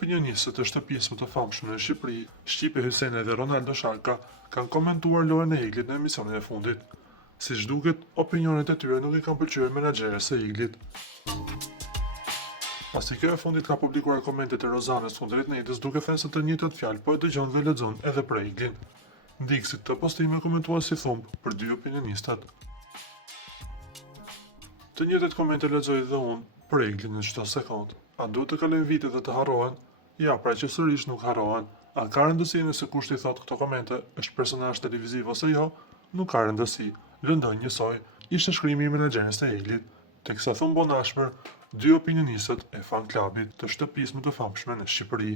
Opinionistët e shtëpisë më të famshme në Shqipëri, Shqipe Hysene dhe Ronaldo Sharka, kanë komentuar lojën e Iglit në emisionin e fundit. Siç duket, opinionet e tyre nuk i kanë pëlqyer menaxherës së Iglit. Pasi kjo e fundit ka publikuar komentet e Rozanës kundrejt Nedës, duke thënë se të njëjtat fjalë po e dëgjon dhe lexon edhe për Iglin. Ndikësit të postime komentuan si thumb për dy opinionistat. Të njëjtat komente lexoj dhe unë për Iglin në çdo sekond. A duhet të kalojnë vite dhe të harrohen? Ja, pra që sërish nuk harrohen. A ka rëndësi nëse kushti thot këto komente është personazh televiziv ose jo? Nuk ka rëndësi. Lëndon njësoj, ishte shkrimi i menaxherës së Iglit, teksa thon bonashmër, dy opinionistët e fan klubit të shtëpisë më të famshme në Shqipëri.